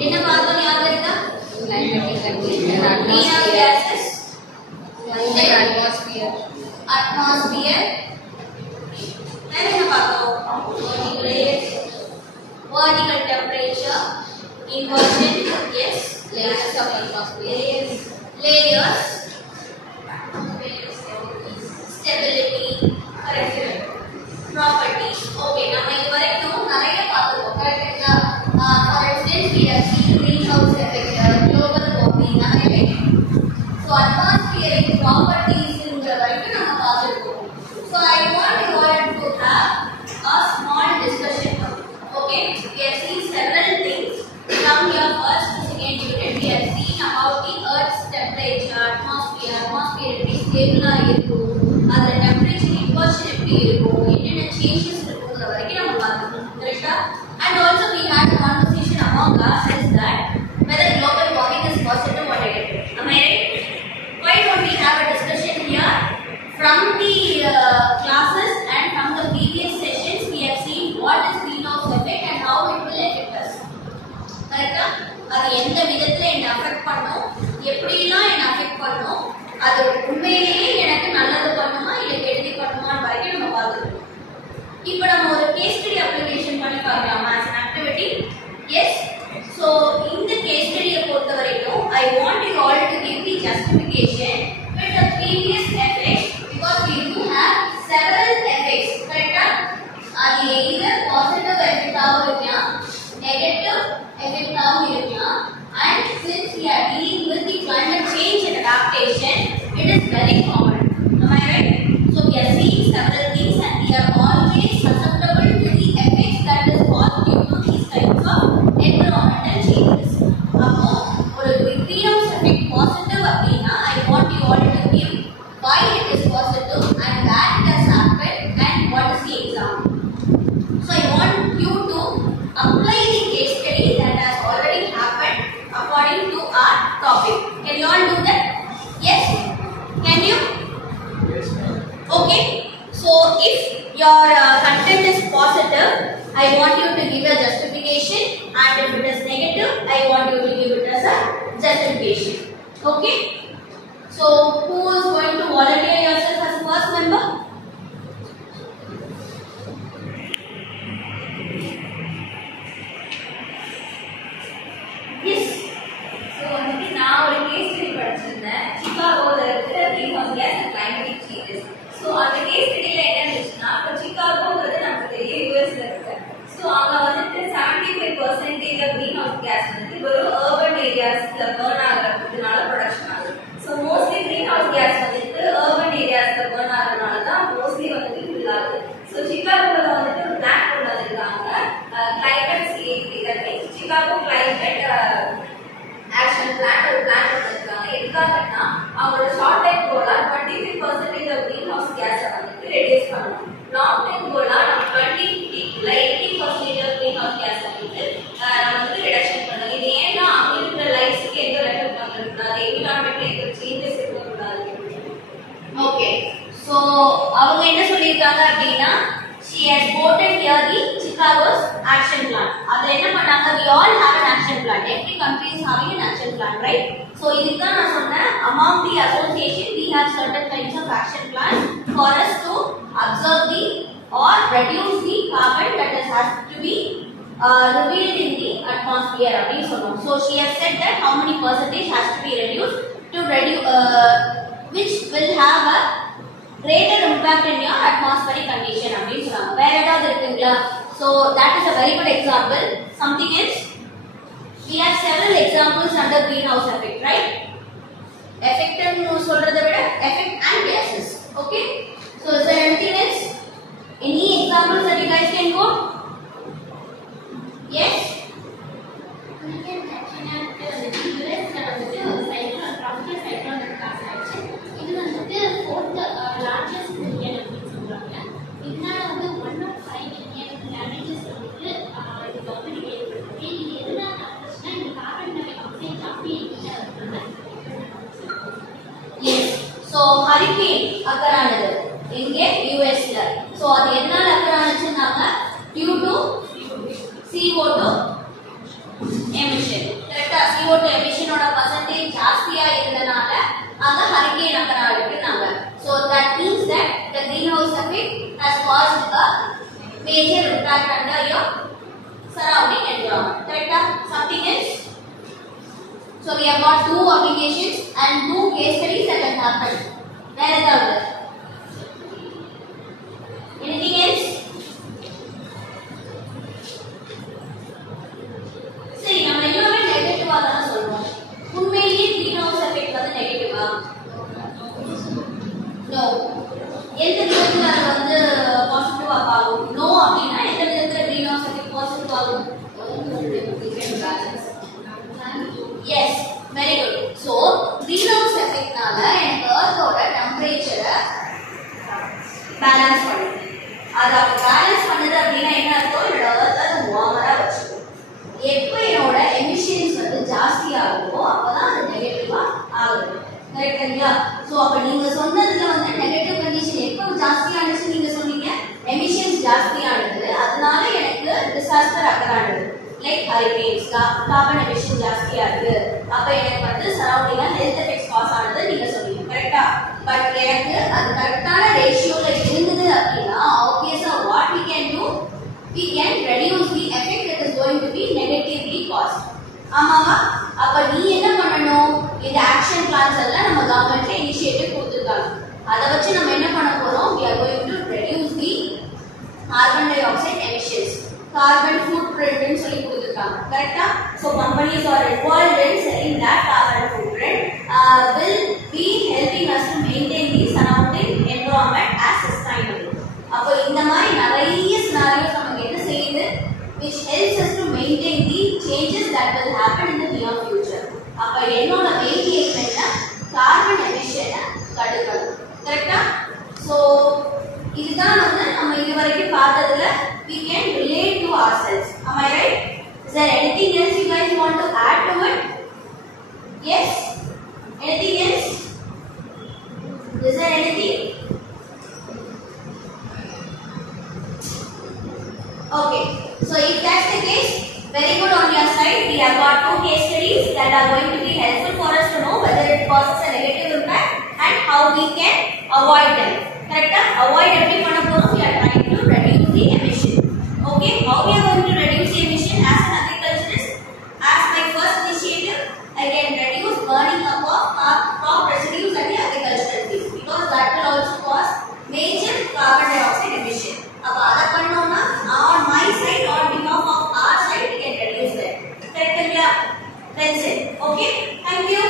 என்ன பார்த்தோம் ஞாபகம் இருக்கா? greenhouse gases, atmosphere, வேற என்ன பார்த்தோம்? vertical temperature, inversion, yes, layers of atmosphere, layers, stability, correct, properties. Okay, நம்ம இதுவரைக்கும் நிறைய பார்த்துருக்கோம். கரெக்ட்டா? For instance, we have seen greenhouse effect, global warming, நிறைய. So atmospheric properties ங்கற வரைக்கும் நம்ம பார்த்துருக்கோம். So I want you all to have a small discussion now. Okay, we have seen several things from your first to second unit. We have seen about the Earth's temperature, atmosphere எப்படி ஸ்டேபிளா இருக்கும், அதோட temperature inversion எப்படி இருக்கும், என்னென்ன சேஞ்சஸ் இருக்குங்கிற வரைக்கும் நம்ம பார்த்துருக்கோம். கரெக்டா? And also we had a conversation among us is that whether global warming is positive or negative. Am I right? Why don't we have a discussion here? From the classes and from the previous sessions, we have seen what is greenhouse effect and how it will affect us. கரெக்ட்டா? அது எந்த விதத்துல என்ன அஃபெக்ட் பண்ணும், எப்படிலாம் என்ன அஃபெக்ட் பண்ணும், அது உண்மையிலேயே எனக்கு நல்லது பண்ணுமா இல்ல கெடுதி பண்ணுமான்னு வரைக்கும் நம்ம பார்த்துருக்கோம். இப்போ நம்ம ஒரு கேஸ் ஸ்டடி அப்ளிகேஷன் பண்ணி பார்க்கலாமா as an activity? Yes. So இந்த கேஸ் ஸ்டடியை பொறுத்த வரைக்கும் I want you all to give the justification with the previous effects because we do have several effects. கரெக்ட்டா? அது either positive effect ஆவும் இருக்கலாம், negative effect ஆவும் இருக்கலாம், and since we are dealing with the climate change and adaptation, it is very common. Am I right? So we are seeing several things and we are always susceptible to the effects that is caused due to these types of environmental changes. அப்போ ஒரு greenhouse effect positive அப்படின்னா I want you all to give why it is positive and where it has happened and what is the example. So I want you to apply the case study that has already happened according to our topic. Can you all do that? Yes? Can you? Yes, ma'am. Okay. So if your content is positive, I want you to give a justification, and if it is negative, I want you to give it as a justification. Okay. So who is going to volunteer yourself as a first member? Yes. So வந்துட்டு நான் ஒரு case study படிச்சிருந்தேன் சிகாகோல இருக்கிற greenhouse gas and climatic changes. So அந்த கேஸ் ஸ்டடில என்ன இருந்துச்சுன்னா இப்போ சிகாகோங்கிறது நமக்கு தெரியும் யுஎஸ்ல இருக்கு. So அங்க வந்துட்டு 75% greenhouse gas வந்து வெறும் urban areasல burn ஆகுறதுனால ப்ரொடக்ஷன் ஆகுது. So mostly greenhouse gas வந்துட்டு urban areasல burn ஆகுறதுனால தான் mostly வந்துட்டு fill ஆகுது. So சிகாகோல வந்துட்டு ஒரு பிளான் கொண்டு வந்திருக்காங்க climate change, that means Chicago climate action plan ஒரு பிளான் பண்ணிருக்காங்க. எதுக்காகன்னா அவங்களோட ஷார்ட் டைம் கோலா 25% ஆஃப் greenhouse gas வந்துட்டு ரெடியூஸ் பண்ணணும். லாங் டைம் கோலா நம்ம 2050ல 80% ஆஃப் greenhouse gas வந்துட்டு நம்ம வந்து ரிடக்ஷன் பண்ணணும். இது ஏன்னா அங்க இருக்கிற லைஃப்ஸ்க்கு எந்த எஃபெக்ட் பண்ணக்கூடாது, என்விரான்மென்ட்ல எந்த சேஞ்சஸ் இருக்கக்கூடாது. ஓகே, சோ அவங்க என்ன சொல்லிருக்காங்க அப்படின்னா she has quoted here the Chicago's action plan. அதுல என்ன பண்ணாங்க, we all have an action plan. Every country is having an action plan, right? So இதுக்கு நான் சொன்னேன் among the association we have certain kinds of action plan for us to observe the or reduce the carbon that has to be revealed in the atmosphere அப்படின்னு சொன்னோம். So she has said that how many percentage has to be reduced to reduce which will have a greater impact in your atmospheric condition அப்படின்னு சொல்றாங்க. வேற ஏதாவது இருக்குங்களா? So that is a very good example. Something else? We have several examples under greenhouse effect, right? Effect ன்னு சொல்றதை விட effect and gases. Okay? So is there anything else? Any examples that you guys can quote? Yes? We can mention that the US வந்துட்டு cyclone, tropical cyclone pass ஆயிடுச்சு. இது வந்துட்டு fourth largest million அப்படின்னு சொல்றாங்க. இதனால வந்து 1.5 million damages வந்துட்டு இது கவர்மெண்ட் ஏற்படுத்தி இது எதனால நடந்துச்சுன்னா இந்த கார்பன் டை ஆக்சைடு ஜாஸ்தி இருக்கிறதுனால. Yes. So hurricane occur ஆனது எங்க யுஎஸ்ல. So அது எதனால occur ஆச்சுன்னாங்க due to CO2 emission. CO2 எமிஷனோட பர்சன்டேஜ் ஜாஸ்தியா இருந்தனால அங்க ஹரிகேன் அக்கரா இருக்குனாங்க. So that means that the greenhouse effect has caused a major impact under your surrounding environment. Correct? Something else? So we have got 2 applications and 2 case studies that have happened. Where is that? Anything else? சரி, நம்ம எல்லாமே நெகட்டிவா தான் சொல்றோம். உண்மையிலேயே green house effect வந்து நெகட்டிவா? நோ. எந்த விதத்துல அது வந்து பாசிட்டிவா ஆகும்? நோ அப்படின்னா எந்த விதத்துல கிரீன் ஹவுஸ் எஃபெக்ட் பாசிட்டிவ் ஆகும்? Yes, very good. So greenhouse effect நால எனக்கு earth-ஓட temperature பேலன்ஸ் பண்ணுது. அது அப்படி பேலன்ஸ் பண்ணுது அப்படின்னா என்ன அர்த்தம்? என்னோட earth அது வார்மரா வச்சுக்கும். எப்போ என்னோட எமிஷன்ஸ் வந்து ஜாஸ்தி ஆகுதோ அப்பதான் அது நெகட்டிவா ஆகுது. கரெக்டுங்களா? ஸோ அப்ப நீங்க சொன்னதுல வந்து நெகட்டிவ் கண்டிஷன் எப்போ ஜாஸ்தி ஆனிச்சு நீங்க சொன்னீங்க? எமிஷன்ஸ் ஜாஸ்தி ஆனது, அதனால எனக்கு டிசாஸ்டர் அக்கர் ஆனது. லைக் ஹரிகேன்ஸ், கார்பன் எமிஷன் ஜாஸ்தியா இருக்கு, அப்ப எனக்கு வந்து சரௌண்டிங்கா ஹெல்த் எஃபெக்ட்ஸ் காஸ் ஆனது நீங்க சொன்னீங்க. கரெக்டா? பட் எனக்கு அது கரெக்டான ரேஷியோல இருந்தது அப்படின்னா ஆப்வியஸா what we can do, we can reduce the effect that is going to be negatively caused. ஆமாவா? அப்ப நீ என்ன பண்ணணும்? இந்த ஆக்ஷன் பிளான்ஸ் எல்லாம் நம்ம கவர்மெண்ட்ல இனிஷியேட்டிவ் கொடுத்திருக்காங்க. அதை வச்சு நம்ம என்ன பண்ண போறோம்? we are going to reduce the carbon dioxide emissions. Carbon footprint ன்னு சொல்லி கொடுத்திருக்காங்க. கரெக்ட்டா? So companies are involved in selling that carbon footprint will be helping us to maintain the surrounding environment as sustainable. அப்போ இந்த மாதிரி நிறைய scenarios நமக்கு என்ன செய்யுது? Which helps us to maintain the changes that will happen in the near future. அப்ப என்னோட main aim என்ன? carbon emission தடுக்கணும். கரெக்ட்டா? So இதுதான் வந்து நம்ம இதுவரைக்கும் பார்த்ததுல we can relate to ourselves. Am I right? Is there anything else you guys want to add to it? Yes? Anything else? Is there anything? Okay. So if that's the case, very good on your side. We have got 2 case studies that are going to be helpful for us to know whether it causes a negative impact and how we can avoid them. Correct? Avoid every one of those. We are trying to reduce the emission. Okay, how we are going to reduce the emission as an agriculturist? As my first initiative, I can reduce burning up of crop residues at the agricultural field because that will also cause major carbon dioxide emission. Appo adha pannona on my side, on behalf of our side, we can reduce that. Correct? Well said. Okay, thank you.